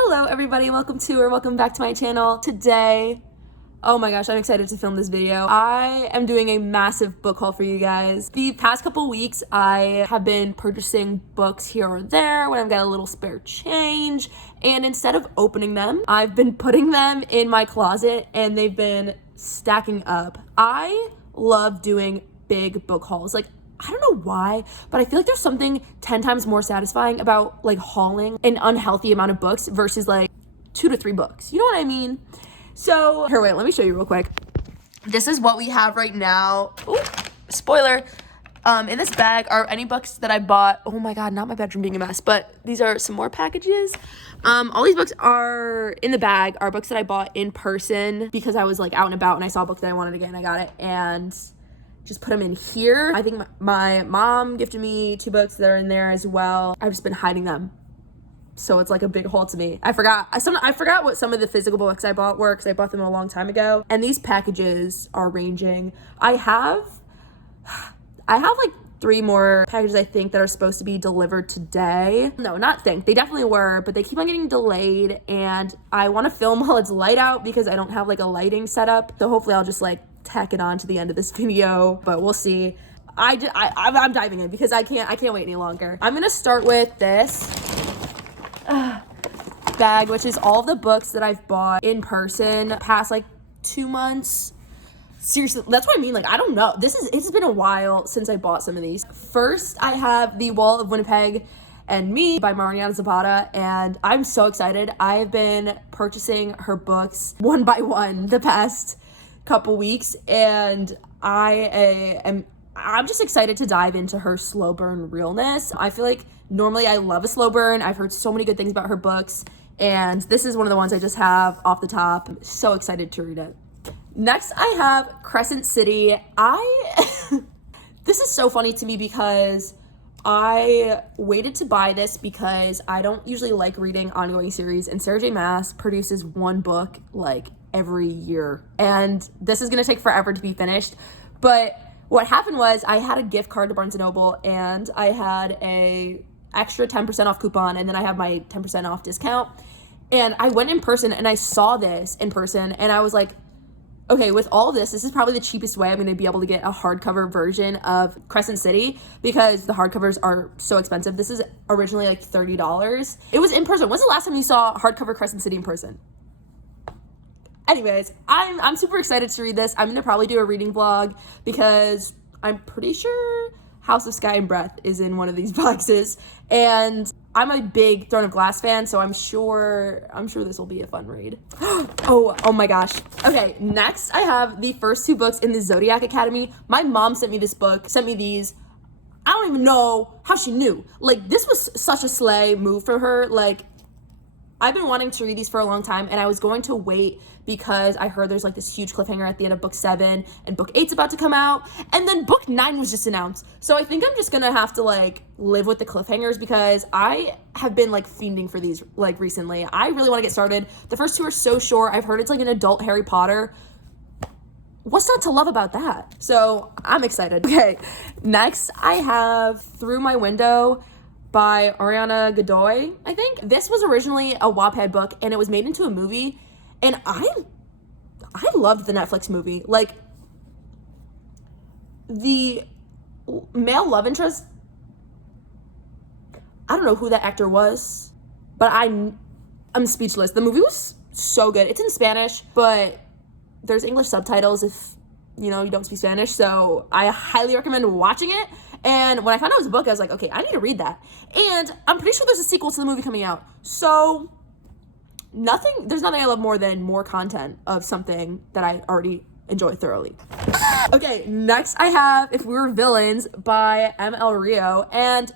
Hello everybody, welcome back to my channel. Today, oh my gosh, I'm excited to film this video. I am doing a massive book haul for you guys. The past couple weeks, I have been purchasing books here or there when I've got a little spare change, and instead of opening them, I've been putting them in my closet and they've been stacking up. I love doing big book hauls. I don't know why, but I feel like there's something 10 times more satisfying about hauling an unhealthy amount of books versus 2 to 3 books. You know what I mean? So here, wait, let me show you real quick. This is what we have right now. Ooh, spoiler. In this bag are any books that I bought. Oh my God, not my bedroom being a mess, but these are some more packages. All these books are in the bag are books that I bought in person because I was out and about and I saw a book that I wanted to get and I got it and just put them in here. I think my mom gifted me 2 books that are in there as well. I've just been hiding them, so it's like a big haul to me. I forgot what some of the physical books I bought were because I bought them a long time ago. And these packages are ranging. I have 3 more packages I think that are supposed to be delivered today. No, not think. They definitely were, but they keep on getting delayed and I want to film while it's light out because I don't have a lighting setup. So hopefully I'll just tack it on to the end of this video, but we'll see. I'm diving in because I can't wait any longer. I'm gonna start with this bag, which is all the books that I've bought in person past 2 months. Seriously, that's what I mean. I don't know. It's been a while since I bought some of these. First, I have The Wall of Winnipeg and Me by Mariana Zapata, and I'm so excited. I've been purchasing her books one by one the past couple weeks, and I'm just excited to dive into her slow burn realness. I feel like normally I love a slow burn. I've heard so many good things about her books, and this is one of the ones I just have off the top. I'm so excited to read it. Next, I have Crescent City. This is so funny to me because I waited to buy this because I don't usually like reading ongoing series, and Sarah J Maas produces one book every year, and this is gonna take forever to be finished. But what happened was I had a gift card to Barnes & Noble and I had a extra 10% off coupon, and then I have my 10% off discount, and I went in person and I saw this in person and I was like, okay, with all this is probably the cheapest way I'm going to be able to get a hardcover version of Crescent City because the hardcovers are so expensive. This is originally $30. It was in person. When's the last time you saw hardcover Crescent City in person? Anyways, I'm super excited to read this. I'm gonna probably do a reading vlog because I'm pretty sure House of Sky and Breath is in one of these boxes, and I'm a big Throne of Glass fan, so I'm sure this will be a fun read. Oh my gosh. Okay, next I have the first 2 books in the Zodiac Academy. My mom sent me this book, sent me these. I don't even know how she knew. This was such a slay move for her. I've been wanting to read these for a long time, and I was going to wait because I heard there's this huge cliffhanger at the end of book 7 and book 8's about to come out, and then book 9 was just announced. So I think I'm just gonna have to live with the cliffhangers because I have been fiending for these recently. I really want to get started. The first 2 are so short. I've heard it's an adult Harry Potter. What's not to love about that? So I'm excited. Okay, next I have Through My Window by Ariana Godoy, I think. This was originally a Wattpad book and it was made into a movie, and I loved the Netflix movie. The male love interest, I don't know who that actor was, but I'm speechless. The movie was so good. It's in Spanish, but there's English subtitles if you don't speak Spanish, so I highly recommend watching it. And when I found out it was a book, I was like, okay, I need to read that. And I'm pretty sure there's a sequel to the movie coming out. So there's nothing I love more than more content of something that I already enjoy thoroughly. Okay, next I have If We Were Villains by M.L. Rio. And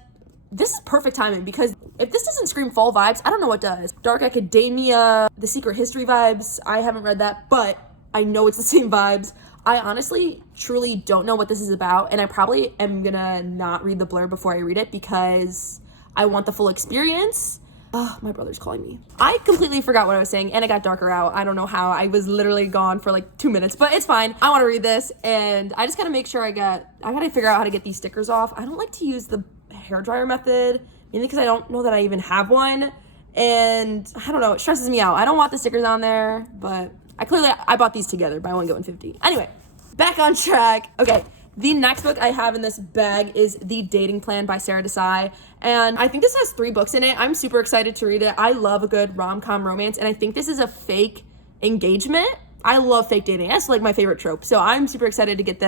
this is perfect timing because if this doesn't scream fall vibes, I don't know what does. Dark Academia, The Secret History vibes. I haven't read that, but I know it's the same vibes. I honestly, truly don't know what this is about, and I probably am gonna not read the blurb before I read it because I want the full experience. Oh, my brother's calling me. I completely forgot what I was saying, and it got darker out. I don't know how. I was literally gone for 2 minutes, but it's fine. I want to read this, and I just gotta make sure I gotta figure out how to get these stickers off. I don't like to use the hairdryer method, mainly because I don't know that I even have one, and I don't know, it stresses me out. I don't want the stickers on there, but I bought these together, buy one, get one 50. Anyway, back on track. Okay, the next book I have in this bag is The Dating Plan by Sarah Desai, and I think this has 3 books in it. I'm super excited to read it. I love a good rom-com romance, and I think this is a fake engagement. I love fake dating. That's like my favorite trope. So I'm super excited to get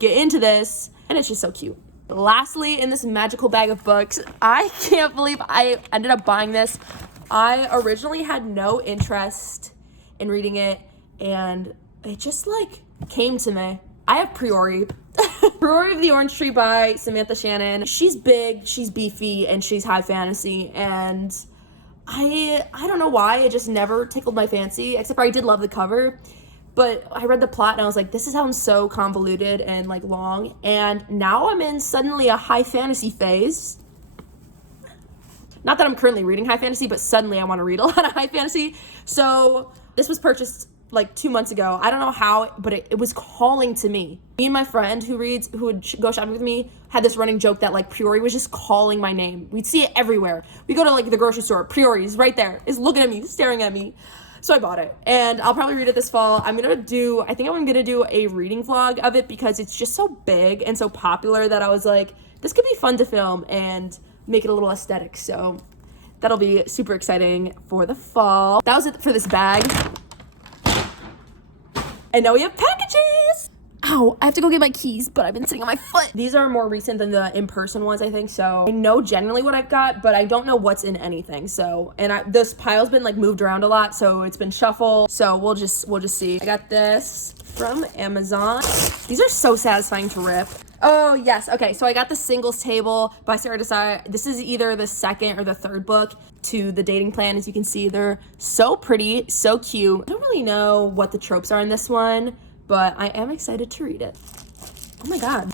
into this, and it's just so cute. Lastly, in this magical bag of books, I can't believe I ended up buying this. I originally had no interest in reading it, and it just like came to me. I have Priori. Priori of the Orange Tree by Samantha Shannon. She's big, she's beefy, and she's high fantasy, and I don't know why, it just never tickled my fancy, except for I did love the cover. But I read the plot and I was like, this sounds so convoluted and like long. And now I'm in suddenly a high fantasy phase. Not that I'm currently reading high fantasy, but suddenly I want to read a lot of high fantasy. So this was purchased like 2 months ago. I don't know how, but it was calling to me. Me and my friend who would go shopping with me had this running joke that like Priori was just calling my name. We'd see it everywhere. We go to like the grocery store, Priori is right there, is looking at me, staring at me. So I bought it, and I'll probably read it this fall. I think I'm gonna do a reading vlog of it because it's just so big and so popular that I was like, this could be fun to film and make it a little aesthetic. So that'll be super exciting for the fall. That was it for this bag. And now we have packages. Ow, I have to go get my keys, but I've been sitting on my foot. These are more recent than the in-person ones, I think, so I know generally what I've got, but I don't know what's in anything, so, and this pile's been, like, moved around a lot, so it's been shuffled, so we'll just see. I got this from Amazon. These are so satisfying to rip. Oh, yes, okay, so I got The Singles Table by Sarah Desai. This is either the second or the third book to The Dating Plan. As you can see, they're so pretty, so cute. I don't really know what the tropes are in this one, but I am excited to read it. Oh my god.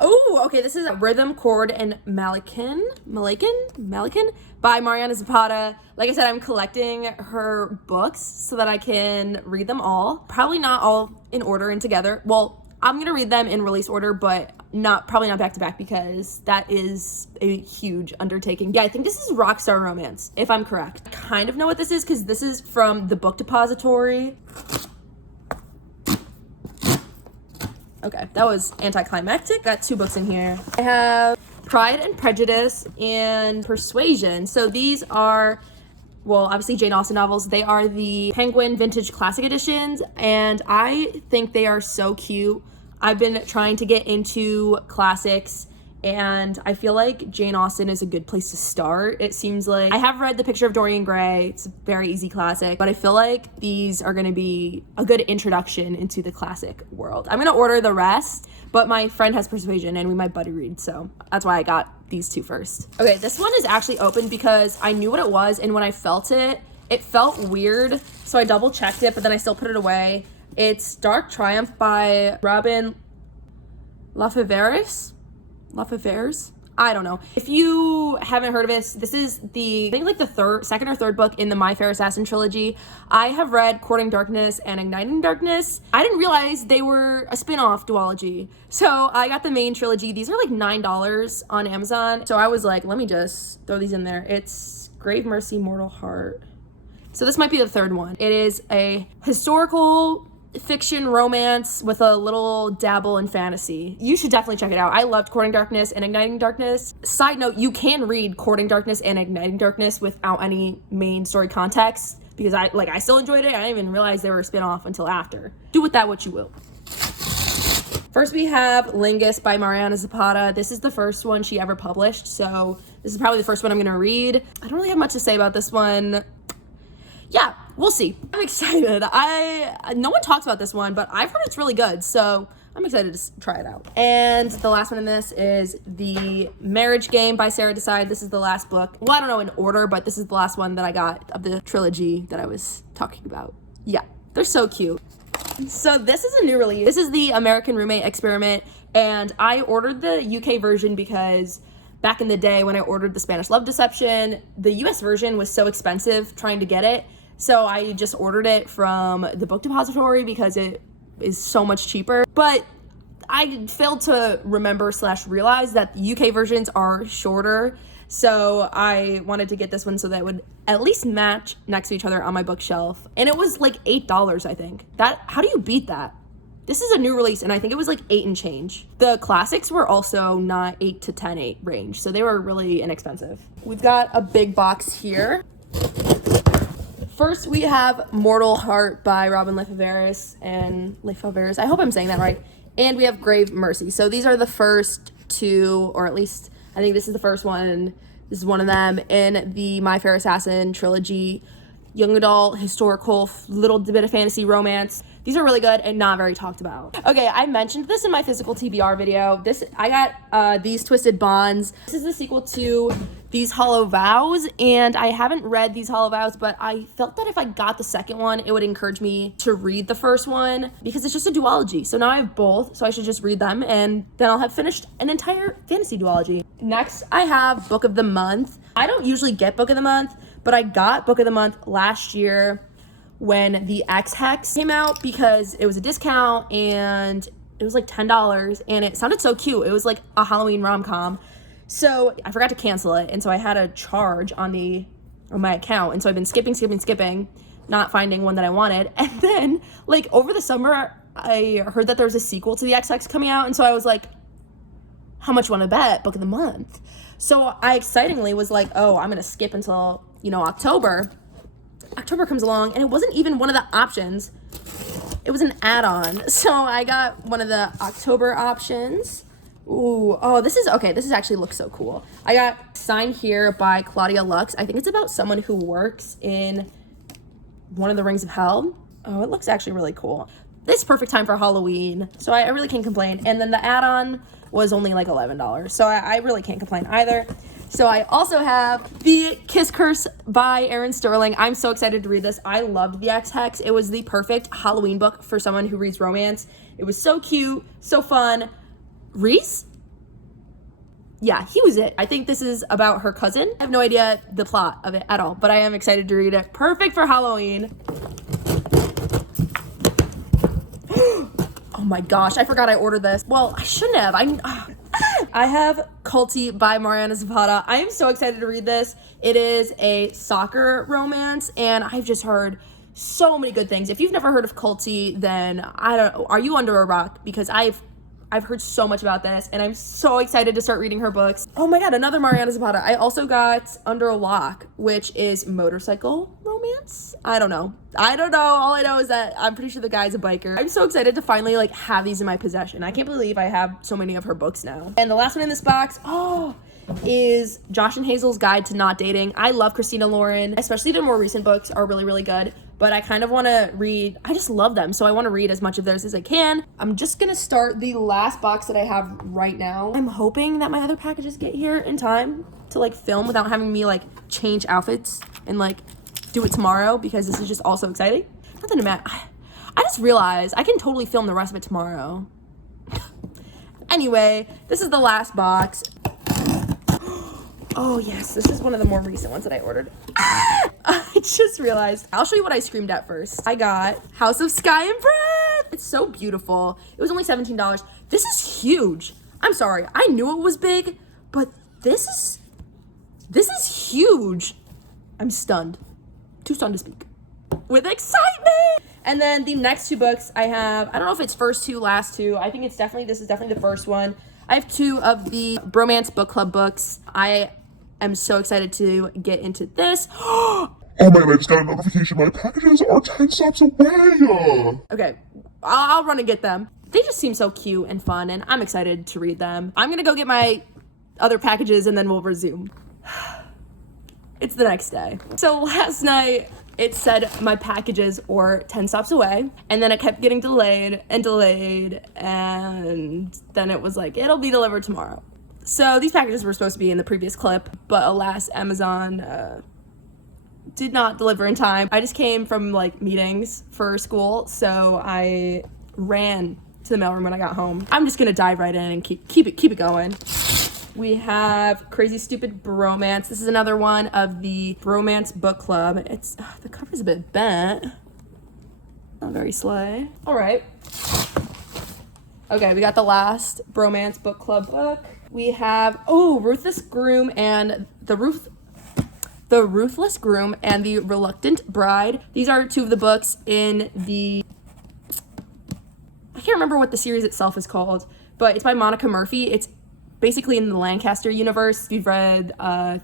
Oh, okay, this is Rhythm, Chord, and Malakin by Mariana Zapata. Like I said, I'm collecting her books so that I can read them all. Probably not all in order and together. Well, I'm gonna read them in release order, but probably not back to back because that is a huge undertaking. Yeah, I think this is Rockstar Romance, if I'm correct. I kind of know what this is because this is from the Book Depository. Okay, that was anticlimactic. Got 2 books in here. I have Pride and Prejudice and Persuasion. So these are, well, obviously Jane Austen novels. They are the Penguin Vintage Classic Editions, and I think they are so cute. I've been trying to get into classics, and I feel like Jane Austen is a good place to start. It seems like I have read The Picture of Dorian Gray. It's a very easy classic, but I feel like these are gonna be a good introduction into the classic world. I'm gonna order the rest, but my friend has Persuasion and we might buddy read, so that's why I got these 2 first. Okay, this one is actually open because I knew what it was, and when I felt it, it felt weird, so I double checked it, but then I still put it away. It's Dark Triumph by Robin Lafeveres? I don't know. If you haven't heard of this is I think like the second or third book in the My Fair Assassin trilogy. I have read Courting Darkness and Igniting Darkness. I didn't realize they were a spin-off duology. So I got the main trilogy. These are like $9 on Amazon. So I was like, let me just throw these in there. It's Grave Mercy, Mortal Heart. So this might be the third one. It is a historical fiction romance with a little dabble in fantasy. You should definitely check it out. I loved Courting Darkness and Igniting Darkness. Side note, you can read Courting Darkness and Igniting Darkness without any main story context because I still enjoyed it. I didn't even realize they were a spin-off until after. Do with that what you will. First we have Lingus by Mariana Zapata. This is the first one she ever published, so this is probably the first one I'm gonna read. I don't really have much to say about this one. Yeah, we'll see. I'm excited. No one talks about this one, but I've heard it's really good, so I'm excited to try it out. And the last one in this is The Marriage Game by Sarah Desai. This is the last book. Well, I don't know in order, but this is the last one that I got of the trilogy that I was talking about. Yeah, they're so cute. So this is a new release. This is the American Roommate Experiment, and I ordered the UK version because back in the day when I ordered the Spanish Love Deception, the US version was so expensive trying to get it. So I just ordered it from the Book Depository because it is so much cheaper. But I failed to remember/realize that the UK versions are shorter So I wanted to get this one so that it would at least match next to each other on my bookshelf. And it was like $8, I think. How do you beat that? This is a new release, and I think it was like 8 and change. The classics were also not 8 to 10 range, so they were really inexpensive. We've got a big box here. First, we have Mortal Heart by Robin Lefaveris and Lefaveris. I hope I'm saying that right. And we have Grave Mercy. So these are the first two, or at least I think this is the first one. This is one of them in the My Fair Assassin trilogy. Young adult, historical, little bit of fantasy romance. These are really good and not very talked about. Okay, I mentioned this in my physical TBR video. I got These Twisted Bonds. This is the sequel to These Hollow Vows, and I haven't read These Hollow Vows, but I felt that if I got the second one, it would encourage me to read the first one because it's just a duology. So now I have both, so I should just read them, and then I'll have finished an entire fantasy duology. Next, I have Book of the Month. I don't usually get Book of the Month, but I got Book of the Month last year when the X-Hex came out because it was a discount and it was like $10 and it sounded so cute. It was like a Halloween rom-com. So I forgot to cancel it, and so I had a charge on my account, and so I've been skipping, not finding one that I wanted. And then like over the summer, I heard that there was a sequel to the X-Hex coming out, and so I was like, how much want to bet? Book of the Month. So I excitingly was like, oh, I'm gonna skip until October. October comes along, and it wasn't even one of the options. It was an add-on. So I got one of the October options. Ooh, oh, this actually looks so cool. I got Sign Here by Claudia Lux. I think it's about someone who works in one of the Rings of Hell. Oh, it looks actually really cool. This is perfect time for Halloween, so I really can't complain. And then the add-on was only like $11, so I really can't complain either. So I also have The Kiss Curse by Erin Sterling. I'm so excited to read this. I loved the X-Hex. It was the perfect Halloween book for someone who reads romance. It was so cute, so fun. Reese? Yeah, he was it. I think this is about her cousin. I have no idea the plot of it at all, but I am excited to read it. Perfect for Halloween. Oh my gosh, I forgot I ordered this. Well, I shouldn't have. I have Culty by Mariana Zapata. I am so excited to read this. It is a soccer romance, and I've just heard so many good things. If you've never heard of Culty, then are you under a rock? Because I've heard so much about this, and I'm so excited to start reading her books. Oh my god, another Mariana Zapata. I also got Under a Lock, which is motorcycle romance? I don't know. All I know is that I'm pretty sure the guy's a biker. I'm so excited to finally have these in my possession. I can't believe I have so many of her books now. And the last one in this box, is Josh and Hazel's Guide to Not Dating. I love Christina Lauren, especially their more recent books are really, really good. But I kind of want to read, I just love them, so I want to read as much of theirs as I can. I'm just going to start the last box that I have right now. I'm hoping that my other packages get here in time to film without having me change outfits and do it tomorrow, because this is just all so exciting. Nothing to matter. I just realized I can totally film the rest of it tomorrow. Anyway, this is the last box. Oh yes, this is one of the more recent ones that I ordered. I just realized. I'll show you what I screamed at first. I got House of Sky and Breath. It's so beautiful. It was only $17. This is huge. I'm sorry. I knew it was big, but this is huge. I'm stunned. Too stunned to speak. With excitement! And then the next two books I have, I don't know if it's first two, last two. I think this is definitely the first one. I have two of the Bromance Book Club books. I am so excited to get into this. Oh my god, I just got a notification. My packages are 10 stops away. Okay, I'll run and get them. They just seem so cute and fun, and I'm excited to read them. I'm gonna go get my other packages, and then we'll resume. It's the next day. So last night, it said my packages were 10 stops away, and then it kept getting delayed, and then it was like, it'll be delivered tomorrow. So these packages were supposed to be in the previous clip, but alas, Amazon did not deliver in time. I just came from meetings for school, so I ran to the mailroom when I got home. I'm just gonna dive right in and keep it going. We have Crazy Stupid Bromance. This is another one of the Bromance Book Club. It's the cover's a bit bent. Not very slay. All right. Okay, we got the last Bromance Book Club book. We have, Ruthless Groom and the Ruthless Groom and the Reluctant Bride. These are two of the books in the, I can't remember what the series itself is called, but it's by Monica Murphy. It's basically in the Lancaster universe. If you've read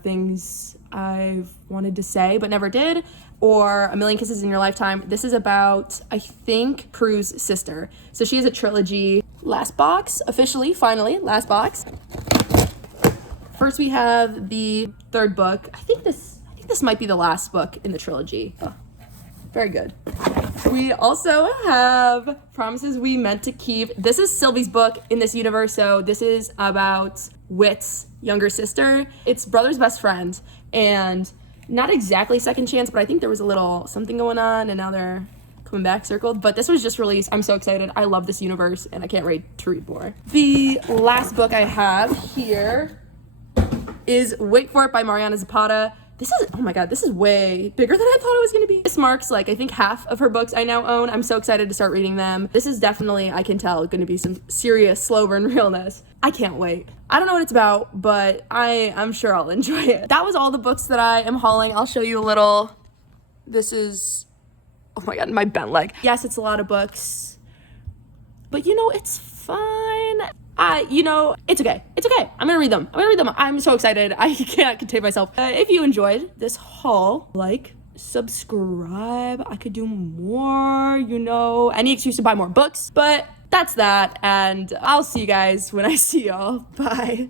Things I've Wanted to Say but Never Did, or A Million Kisses in Your Lifetime, this is about, I think, Prue's sister. So she has a trilogy. Last box, officially, finally, last box. First we have the third book. I think this might be the last book in the trilogy. Oh, very good. We also have Promises We Meant to Keep. This is Sylvie's book in this universe, so this is about Whit's younger sister. It's brother's best friend, and not exactly second chance, but I think there was a little something going on, and now they're coming back circled. But this was just released. I'm so excited. I love this universe, and I can't wait to read more. The last book I have here is Wait For It by Mariana Zapata. This is, oh my god, this is way bigger than I thought it was gonna be. This marks, like, I think half of her books I now own. I'm so excited to start reading them. This is definitely, I can tell, gonna be some serious slow burn realness. I can't wait. I don't know what it's about, but I'm sure I'll enjoy it. That was all the books that I am hauling. I'll show you a little. This is, oh my god, my bent leg. Yes, it's a lot of books, but you know, it's fine. It's okay. It's okay. I'm gonna read them. I'm so excited. I can't contain myself. If you enjoyed this haul, like, subscribe. I could do more, any excuse to buy more books. But that's that, and I'll see you guys when I see y'all. Bye.